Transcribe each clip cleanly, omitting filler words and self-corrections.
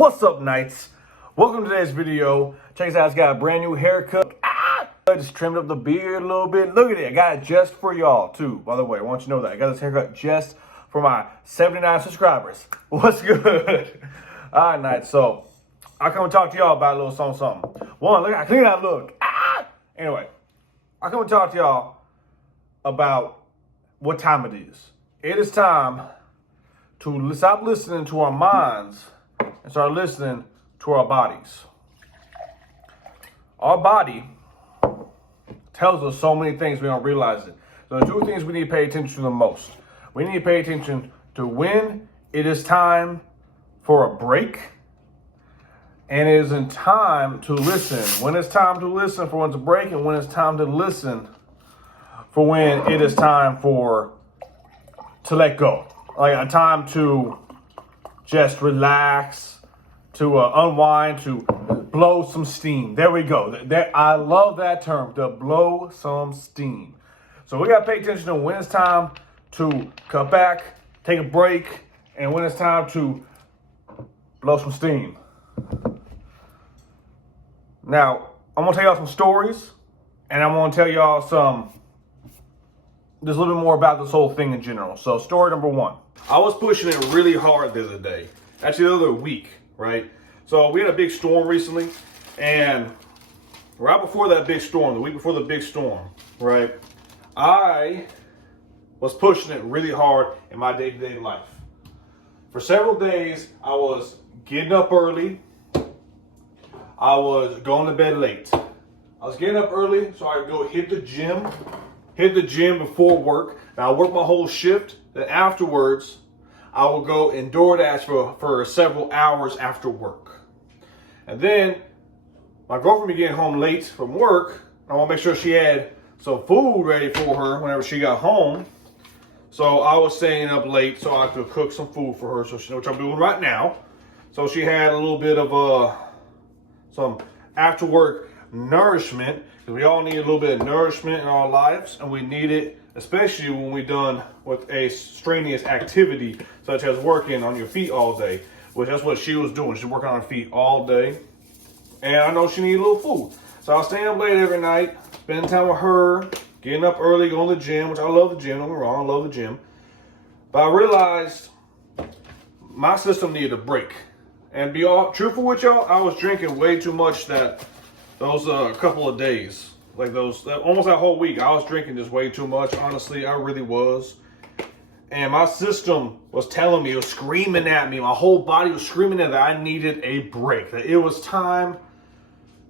What's up, Knights? Welcome to today's video. Check this out, it's got a brand new haircut. I just trimmed up the beard a little bit. Look at it, I got it just for y'all too. By the way, I want you to know that I got this haircut just for my 79 subscribers. What's good? All right, Knights, so I come and talk to y'all about a little something. One, look how clean I look. Anyway, I come and talk to y'all about what time it is. It is time to stop listening to our minds and start listening to our bodies. Our body tells us so many things we don't realize it. So the two things we need to pay attention to the most. We need to pay attention to when it is time for a break, and it is in time to listen. When it's time to listen for when it's a break, and when it's time to listen for when it is time to let go. Like a time to just relax, to unwind, to blow some steam. There we go. I love that term, to blow some steam. So we got to pay attention to when it's time to cut back, take a break, and when it's time to blow some steam. Now, I'm going to tell y'all some stories, and I'm going to tell y'all just a little bit more about this whole thing in general. So story number one. I was pushing it really hard the other day. Actually, the other week, right? So we had a big storm recently, and right before that big storm, the week before the big storm, right, I was pushing it really hard in my day-to-day life. For several days, I was getting up early. I was going to bed late. I was getting up early so I could go hit the gym before work. Now I work my whole shift. Then afterwards, I will go and DoorDash for several hours after work. And then my girlfriend be getting home late from work. I want to make sure she had some food ready for her whenever she got home. So I was staying up late so I could cook some food for her, so she knows what I'm doing right now. So she had a little bit of some after work nourishment, because we all need a little bit of nourishment in our lives, and we need it especially when we're done with a strenuous activity such as working on your feet all day, which that's what she was doing. She's working on her feet all day, and I know she needed a little food. So I was staying up late every night, spending time with her, getting up early, going to the gym, which I love the gym, don't get me wrong, I love the gym. But I realized my system needed a break. And be all truthful with y'all, I was drinking way too much those couple of days. Like almost that whole week, I was drinking just way too much. Honestly, I really was. And my system was telling me, it was screaming at me. My whole body was screaming at that I needed a break. That it was time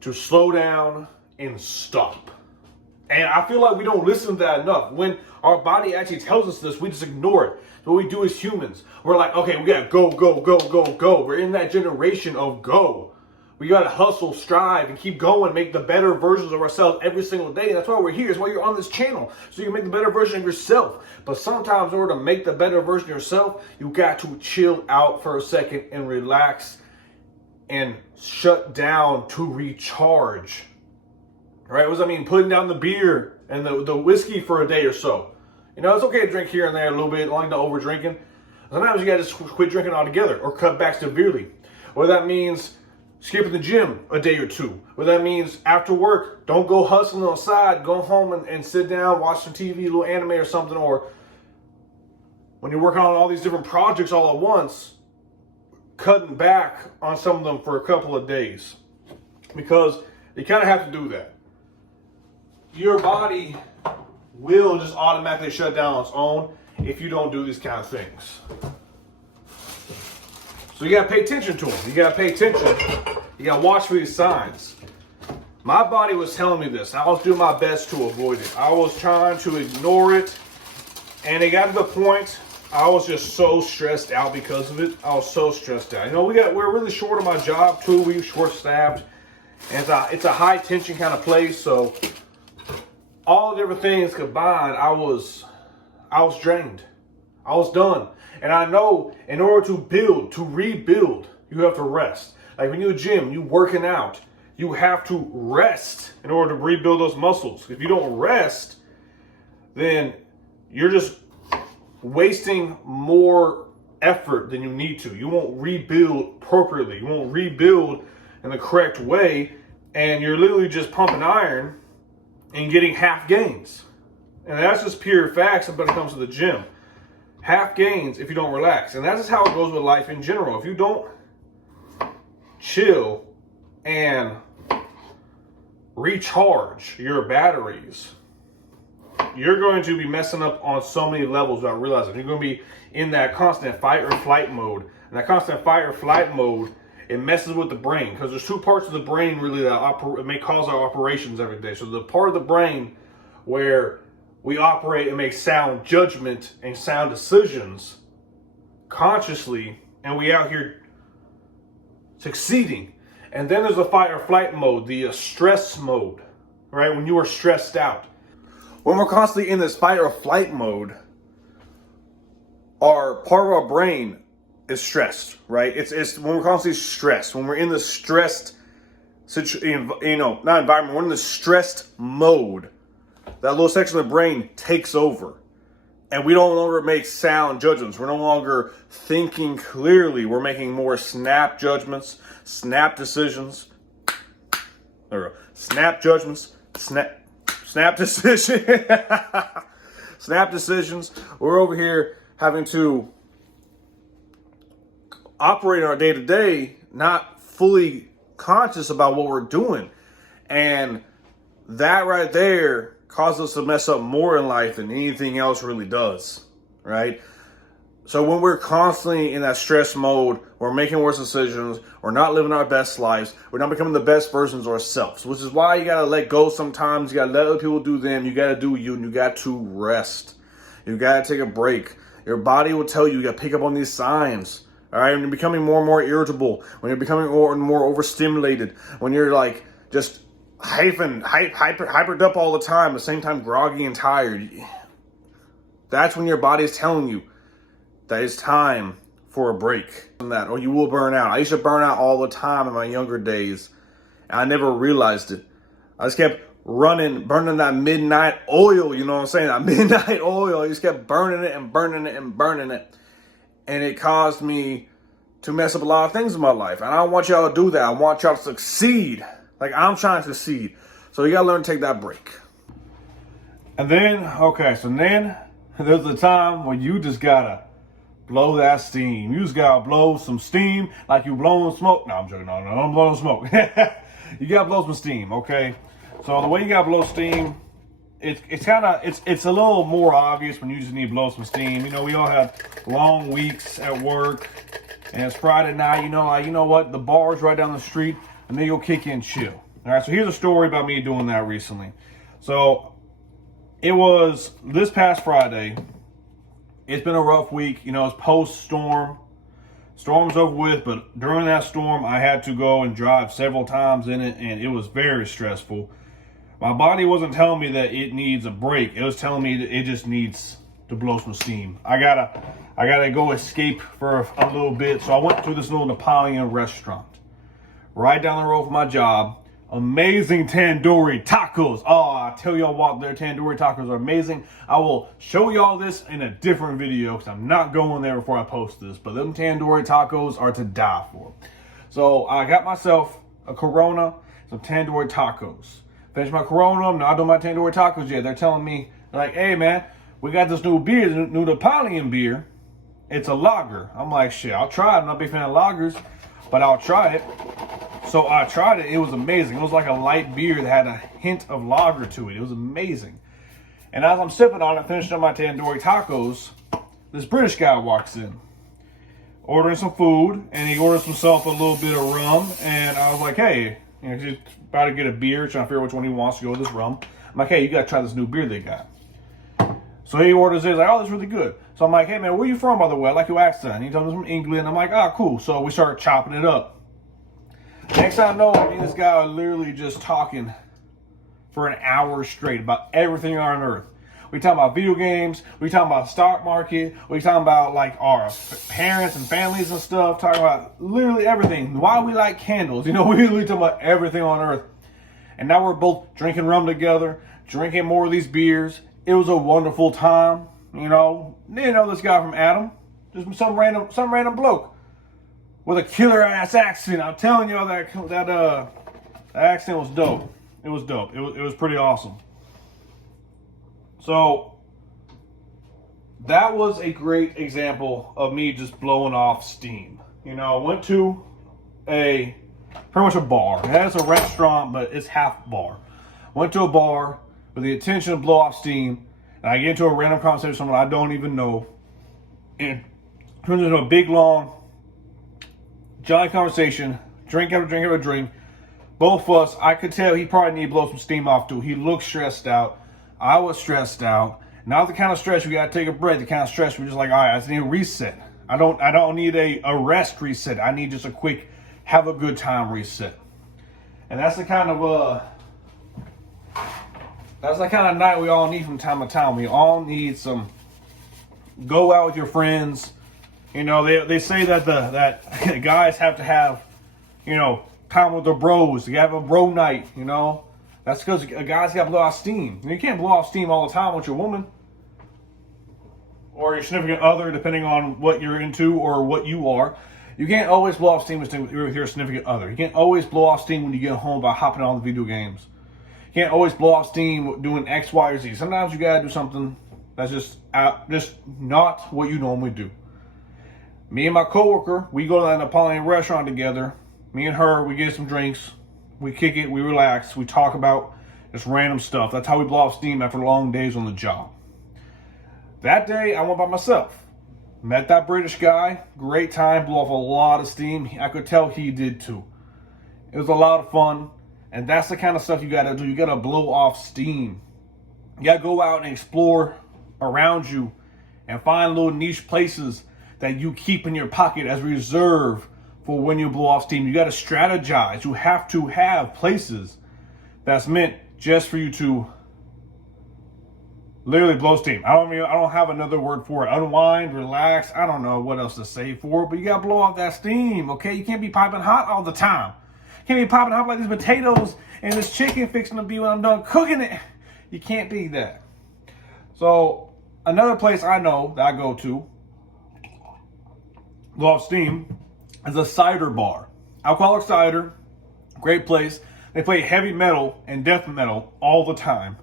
to slow down and stop. And I feel like we don't listen to that enough. When our body actually tells us this, we just ignore it. So what we do as humans, we're like, okay, we gotta go, go, go, go, go. We're in that generation of go. We gotta hustle, strive, and keep going, make the better versions of ourselves every single day. And that's why we're here. That's why you're on this channel. So you can make the better version of yourself. But sometimes in order to make the better version of yourself, you got to chill out for a second and relax and shut down to recharge. Right? What does that mean? Putting down the beer and the whiskey for a day or so. You know, it's okay to drink here and there a little bit, long to over drinking. Sometimes you gotta just quit drinking altogether or cut back severely. Or that means skipping the gym a day or two. Or that means after work, don't go hustling outside. Go home and sit down, watch some TV, a little anime or something. Or when you're working on all these different projects all at once, cutting back on some of them for a couple of days. Because you kind of have to do that. Your body will just automatically shut down on its own if you don't do these kind of things. So you gotta pay attention to them. You gotta pay attention. You gotta watch for these signs. My body was telling me this. I was doing my best to avoid it. I was trying to ignore it, and it got to the point I was just so stressed out because of it. I was so stressed out. You know, we're really short on my job too. We're short staffed, and it's a high tension kind of place. So all the different things combined, I was drained. I was done. And I know in order to rebuild, you have to rest. Like when you're in the gym, you working out, you have to rest in order to rebuild those muscles. If you don't rest, then you're just wasting more effort than you need to. You won't rebuild appropriately. You won't rebuild in the correct way. And you're literally just pumping iron and getting half gains. And that's just pure facts when it comes to the gym. Half gains if you don't relax. And that's just how it goes with life in general. If you don't chill and recharge your batteries, you're going to be messing up on so many levels without realizing. You're going to be in that constant fight or flight mode. And that constant fight or flight mode, it messes with the brain, because there's two parts of the brain really that may cause our operations every day. So the part of the brain where we operate and make sound judgment and sound decisions consciously, and we out here succeeding. And then there's the fight or flight mode, the stress mode, right? When you are stressed out. When we're constantly in this fight or flight mode, our part of our brain is stressed, right? It's when we're constantly stressed, when we're in the stressed not environment, we're in the stressed mode, that little section of the brain takes over. And we no longer make sound judgments. We're no longer thinking clearly. We're making more snap judgments, snap decisions. There we go. Snap judgments, snap decision. Snap decisions. We're over here having to operate our day-to-day, not fully conscious about what we're doing. And that right there causes us to mess up more in life than anything else really does, right? So when we're constantly in that stress mode, we're making worse decisions, we're not living our best lives, we're not becoming the best versions of ourselves, which is why you gotta let go sometimes. You gotta let other people do them. You gotta do you, and you got to rest. You gotta take a break. Your body will tell you gotta pick up on these signs. All right, when you're becoming more and more irritable, when you're becoming more and more overstimulated, when you're like just hypered up all the time, at the same time groggy and tired, that's when your body is telling you that it's time for a break. Or you will burn out. I used to burn out all the time in my younger days, and I never realized it. I just kept burning that midnight oil, you know what I'm saying? That midnight oil. I just kept burning it and burning it and burning it. And it caused me to mess up a lot of things in my life. And I don't want y'all to do that. I want y'all to succeed. Like I'm trying to succeed. So you gotta learn to take that break. And then, then there's the time when you just gotta blow that steam. You just gotta blow some steam like you blowing smoke. No, I'm joking. No, I'm blowing smoke. You gotta blow some steam, okay? So the way you gotta blow steam, it's a little more obvious when you just need to blow some steam. You know, we all have long weeks at work, and it's Friday night. You know what? The bar's right down the street, and then you'll kick in chill. All right. So here's a story about me doing that recently. So it was this past Friday. It's been a rough week. You know, it's post-storm. Storm's over with, but during that storm, I had to go and drive several times in it, and it was very stressful. My body wasn't telling me that it needs a break. It was telling me that it just needs to blow some steam. I gotta go escape for a little bit. So I went to this little Napoleon restaurant right down the road from my job. Amazing tandoori tacos. Oh, I tell y'all what, their tandoori tacos are amazing. I will show y'all this in a different video because I'm not going there before I post this. But them tandoori tacos are to die for. So I got myself a Corona, some tandoori tacos. Finished my Corona. I'm not doing my tandoori tacos yet. They're telling me, like, hey, man, we got this new beer, new Napoleon beer. It's a lager. I'm like, shit, I'll try it. I'm not a big fan of lagers, but I'll try it. So I tried it. It was amazing. It was like a light beer that had a hint of lager to it. It was amazing. And as I'm sipping on it, finishing up my tandoori tacos, this British guy walks in, ordering some food, and he orders himself a little bit of rum. And I was like, hey, he's about to get a beer, trying to figure out which one he wants to go with this rum. I'm like, hey, you got to try this new beer they got. So he orders it. He's like, oh, that's really good. So I'm like, hey, man, where you from, by the way? I like your accent. And he told me he's from England. I'm like, oh, cool. So we started chopping it up. Next thing I know, me and this guy are literally just talking for an hour straight about everything on earth. We talking about video games. We talking about the stock market. We talking about like our parents and families and stuff. Talking about literally everything. Why we like candles. You know, we literally talking about everything on earth. And now we're both drinking rum together, drinking more of these beers. It was a wonderful time. You know, this guy from Adam. Just some random bloke with a killer ass accent. I'm telling y'all that accent was dope. It was dope. It was pretty awesome. So that was a great example of me just blowing off steam. You know, I went to pretty much a bar. It has a restaurant, but it's half bar. Went to a bar with the intention to blow off steam, and I get into a random conversation with someone I don't even know, and it turns into a big, long, jolly conversation, drink after drink after drink. Both of us, I could tell he probably needed to blow some steam off too. He looked stressed out. I was stressed out. Not the kind of stress we gotta take a break. The kind of stress we're just like, all right, I just need a reset. I don't need a rest reset. I need just a quick, have a good time reset. And that's the kind of night we all need from time to time. We all need some go out with your friends. You know, they say that that guys have to have, you know, time with their bros. You have a bro night, you know. That's because a guy's got to blow off steam. And you can't blow off steam all the time with your woman or your significant other, depending on what you're into or what you are. You can't always blow off steam with your significant other. You can't always blow off steam when you get home by hopping on the video games. You can't always blow off steam doing X, Y, or Z. Sometimes you gotta do something that's just not what you normally do. Me and my coworker, we go to an Napoleon restaurant together. Me and her, we get some drinks, we kick it, we relax, we talk about just random stuff. That's how we blow off steam after long days on the job. That day, I went by myself. Met that British guy, great time, blew off a lot of steam. I could tell he did too. It was a lot of fun, and that's the kind of stuff you gotta do. You gotta blow off steam. You gotta go out and explore around you and find little niche places that you keep in your pocket as reserve for when you blow off steam. You gotta strategize. You have to have places that's meant just for you to literally blow steam. I don't have another word for it. Unwind, relax. I don't know what else to say for it, but you gotta blow off that steam, okay? You can't be piping hot all the time. You can't be piping hot like these potatoes and this chicken fixing to be when I'm done cooking it. You can't be that. So another place I know that I go to, blow off steam, is a cider bar. Alcoholic cider, great place. They play heavy metal and death metal all the time.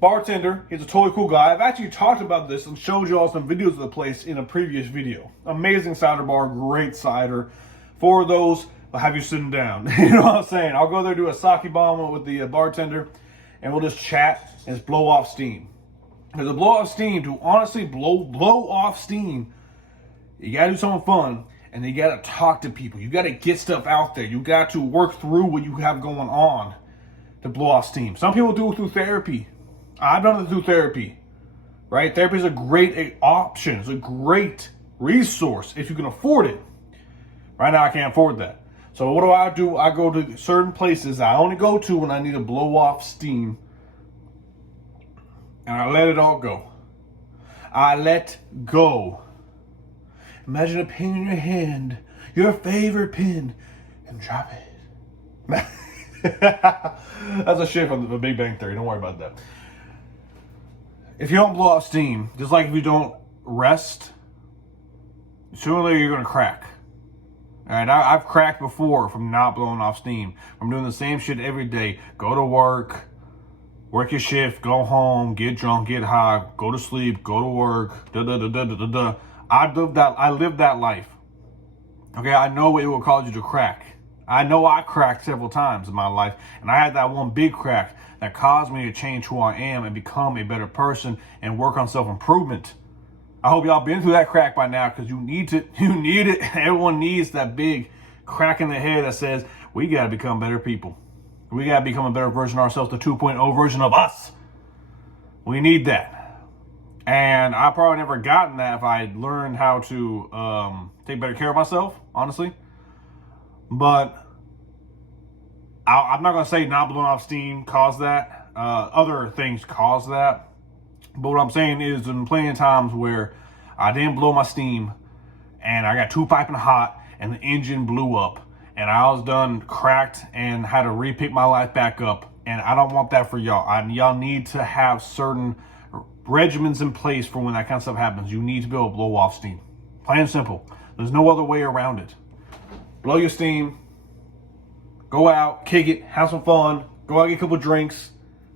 Bartender, he's a totally cool guy. I've actually talked about this and showed you all some videos of the place in a previous video. Amazing cider bar, great cider. For those, I'll have you sitting down. You know what I'm saying? I'll go there, do a sake bomb with the bartender, and we'll just chat and just blow off steam. Because to blow off steam, to honestly blow off steam, you gotta do something fun, and you gotta talk to people. You gotta get stuff out there. You got to work through what you have going on to blow off steam. Some people do it through therapy. I've done it through therapy, right? Therapy is a great option. It's a great resource if you can afford it. Right now, I can't afford that. So what do? I go to certain places I only go to when I need to blow off steam, and I let it all go. I let go. Imagine a pin in your hand, your favorite pin, and drop it. That's a shit from the Big Bang Theory. Don't worry about that. If you don't blow off steam, just like if you don't rest, sooner or later you're going to crack. All right, I've cracked before from not blowing off steam. From doing the same shit every day. Go to work your shift, go home, get drunk, get high, go to sleep, go to work, I lived that life. Okay, I know it will cause you to crack. I know I cracked several times in my life, and I had that one big crack that caused me to change who I am and become a better person and work on self-improvement. I hope y'all been through that crack by now, because you need it. Everyone needs that big crack in the head that says, we got to become better people. We got to become a better version of ourselves, the 2.0 version of us. We need that. And I probably never gotten that if I learned how to take better care of myself, honestly. But I'm not going to say not blowing off steam caused that. Other things cause that. But what I'm saying is there's been plenty of times where I didn't blow my steam and I got too piping hot and the engine blew up and I was done cracked and had to re-pick my life back up. And I don't want that for y'all. Y'all need to have certain regimens in place for when that kind of stuff happens. You need to be able to blow off steam. Plain and simple. There's no other way around it. Blow your steam. Go out, kick it, have some fun. Go out, get a couple drinks.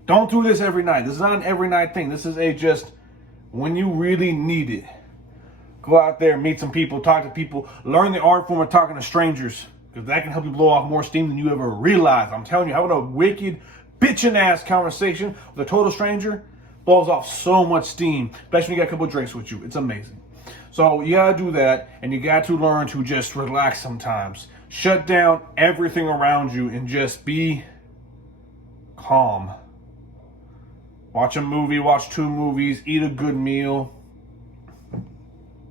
Don't do this every night. This is not an every night thing. This is a just when you really need it. Go out there, meet some people, talk to people. Learn the art form of talking to strangers. Because that can help you blow off more steam than you ever realize. I'm telling you, having a wicked, bitchin' ass conversation with a total stranger blows off so much steam. Especially when you got a couple drinks with you. It's amazing. So you gotta do that, and you got to learn to just relax sometimes. Shut down everything around you and just be calm. Watch a movie, watch 2 movies, eat a good meal.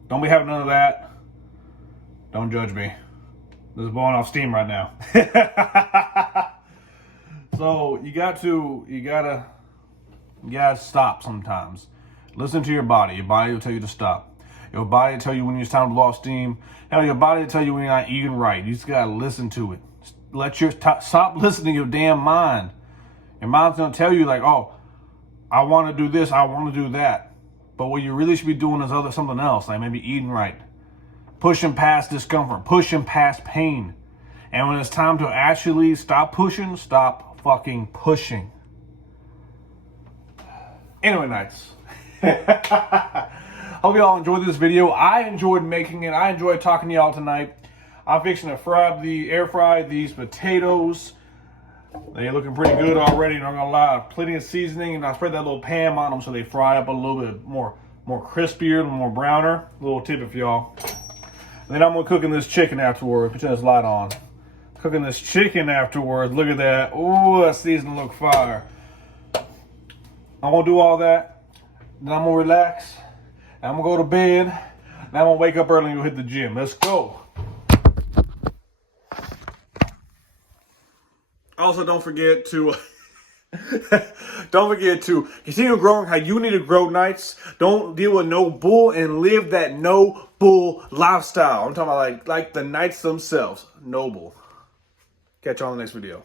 Don't be having none of that. Don't judge me. This is blowing off steam right now. So you gotta stop sometimes. Listen to your body. Your body will tell you to stop. Your body will tell you when it's time to blow off steam. Hell, your body will tell you when you're not eating right. You just gotta listen to it. Stop listening to your damn mind. Your mind's gonna tell you like, oh, I want to do this, I want to do that. But what you really should be doing is something else, like maybe eating right. Pushing past discomfort, pushing past pain. And when it's time to actually stop pushing, stop fucking pushing. Anyway, nights. Hope you all enjoyed this video. I enjoyed making it. I enjoyed talking to y'all tonight. I'm fixing to air fry these potatoes. They're looking pretty good already, not gonna lie. Plenty of seasoning, and I spread that little Pam on them so they fry up a little bit more crispier, a little more browner. A little tip for y'all. And then I'm gonna cook in this chicken afterwards. Put this light on. Cooking this chicken afterwards. Look at that. Ooh, that seasoning look fire. I'm gonna do all that. Then I'm gonna relax. And I'm gonna go to bed. Then I'm gonna wake up early and go hit the gym. Let's go. Also, don't forget to continue growing how you need to grow, nights. Don't deal with no bull and live that no bull lifestyle. I'm talking about like the knights themselves. Noble. Catch you on the next video.